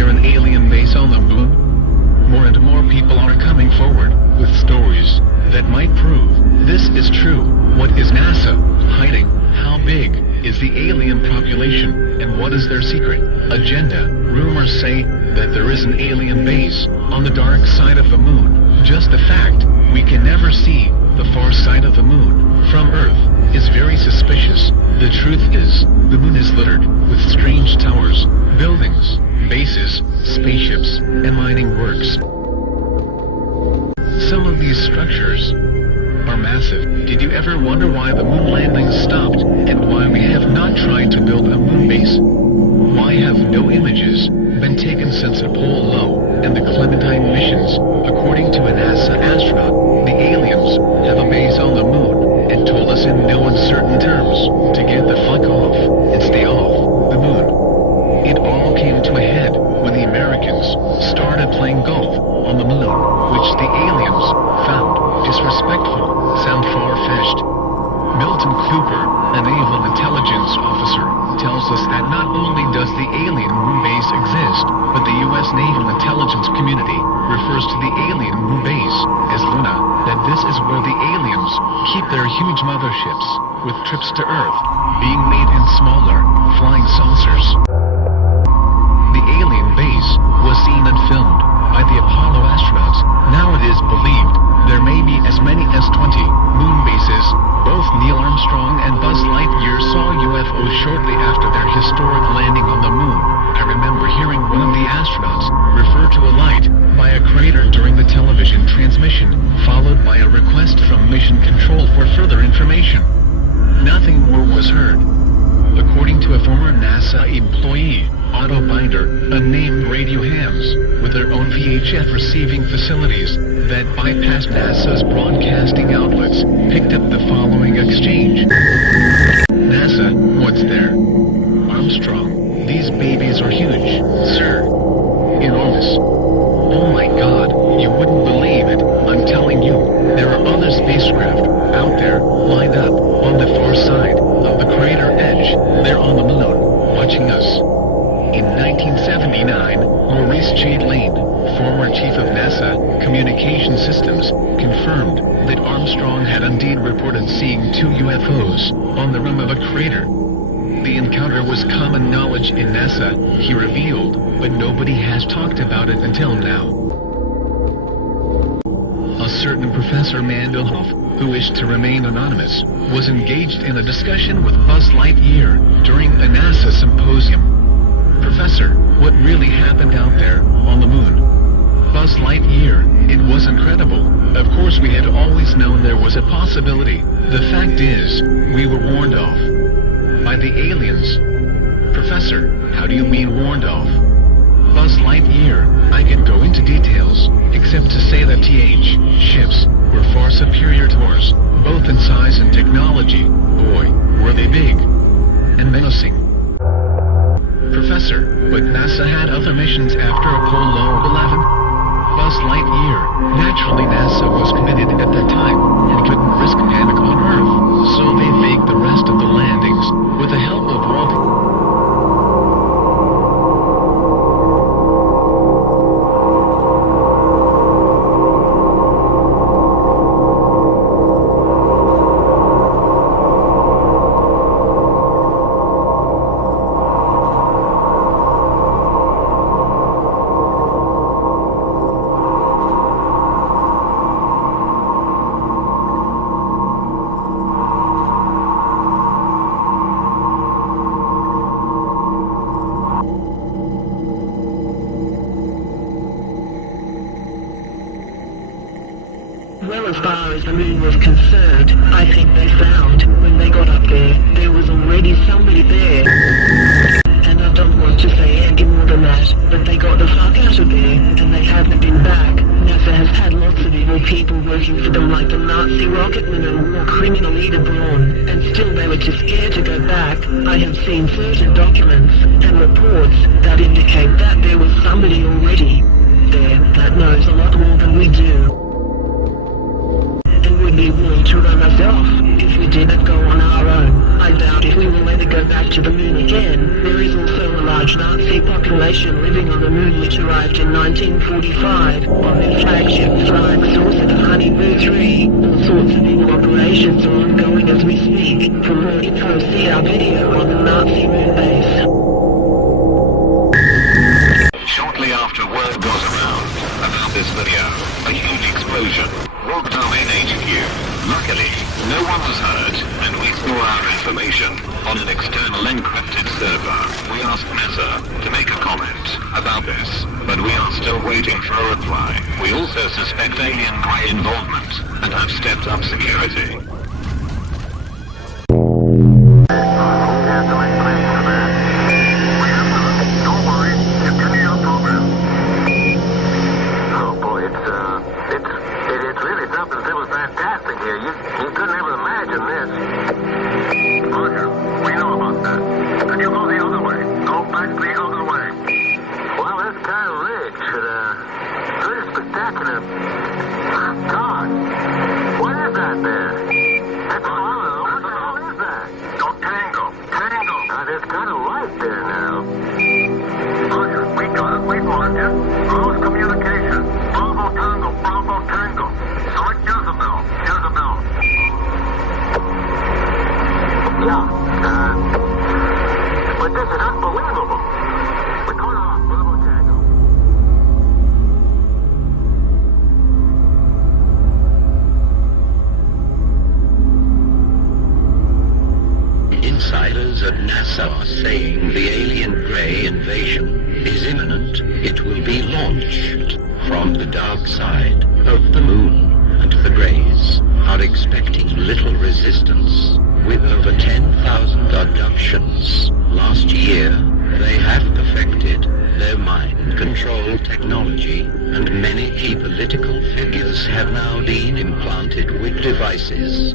there an alien base on the moon? More and more people are coming forward with stories that might prove this is true. What is NASA hiding? How big is the alien population, and what is their secret agenda? Rumors say that there is an alien base on the dark side of the moon. Just the fact we can never see the far side of the moon from Earth is very suspicious. The truth is, the moon is littered with strange towers, buildings, bases, spaceships, and mining works. Some of these structures are massive. Did you ever wonder why the moon landings stopped, and why we have not tried to build a moon base? Why have no images been taken since Apollo Low and the Clementine missions? According to a NASA astronaut, the aliens have a base on the moon, and told us in no uncertain terms to get the fuck off and stay off the moon. It all came to a head when the Americans started playing golf on the moon, which the aliens found disrespectful, sound far-fetched. Milton Cooper, a naval intelligence officer, tells us that not only does the alien moon base exist, but the U.S. naval intelligence community refers to the alien moon base as Luna, that this is where the aliens keep their huge motherships, with trips to Earth being made in smaller, flying saucers. The alien base was seen and filmed by the Apollo astronauts. Now it is believed there may be as many as 20 moon bases. Both Neil Armstrong and Buzz Lightyear saw UFOs shortly after their historic landing on the moon. I remember hearing one of the astronauts refer to a light by a crater during the television transmission, followed by a request from Mission Control for further information. Nothing more was heard. According to a former NASA employee, Otto Binder, unnamed radio hams with their own VHF receiving facilities that bypassed NASA's broadcasting outlets picked up the following exchange. NASA, what's there? Armstrong, these babies are huge, sir. Enormous. Oh my God, you wouldn't believe it. I'm telling you, there are other spacecraft out there lined up on the far side of the crater edge. They're on the moon, watching us. In 1979, Maurice J. Lane, former chief of NASA Communication Systems, confirmed that Armstrong had indeed reported seeing 2 UFOs on the rim of a crater. The encounter was common knowledge in NASA, he revealed, but nobody has talked about it until now. A certain Professor Mandelhoff, who wished to remain anonymous, was engaged in a discussion with Buzz Lightyear during a NASA symposium. Professor, what really happened out there on the moon? Buzz Lightyear, it was incredible. Of course we had always known there was a possibility. The fact is, we were warned off by the aliens. Professor, how do you mean warned off? Buzz Lightyear, I can go into details, except to say that ships were far superior to ours, both in size and technology. Boy, were they big and menacing. Professor, but NASA had other missions after Apollo 11? Buzz Lightyear, naturally NASA was committed at that time, and couldn't risk panic on Earth, so they faked the rest of the landings, with the help of Walt. Well, as far as the moon was concerned, I think they found, when they got up there was already somebody there. And I don't want to say any more than that, but they got the fuck out of there, and they haven't been back. NASA has had lots of evil people working for them, like the Nazi rocketman and war criminal Ida Braun, and still they were too scared to go back. I have seen certain documents and reports that indicate that there was somebody already there that knows a lot more than we do. Would be willing to run us off if we didn't go on our own. I doubt if we will ever go back to the moon again. There is also a large Nazi population population living on the moon, which arrived in 1945 on their flagship flying saucer, the Honeymoon 3. All sorts of evil operations are ongoing as we speak. For more info, see our video on the Nazi moon base. Shortly after word got around about this video, a huge explosion rocked our main HQ. Luckily, no one was hurt, and we store our information on an external encrypted server. We asked NASA to make a comment about this, but we are still waiting for a reply. We also suspect alien grey involvement, and have stepped up security. Insiders at NASA are saying the alien grey invasion is imminent. It will be launched from the dark side of the moon, and the Greys are expecting little resistance. With over 10,000 abductions last year, they have perfected their mind control technology, and many key political figures have now been implanted with devices.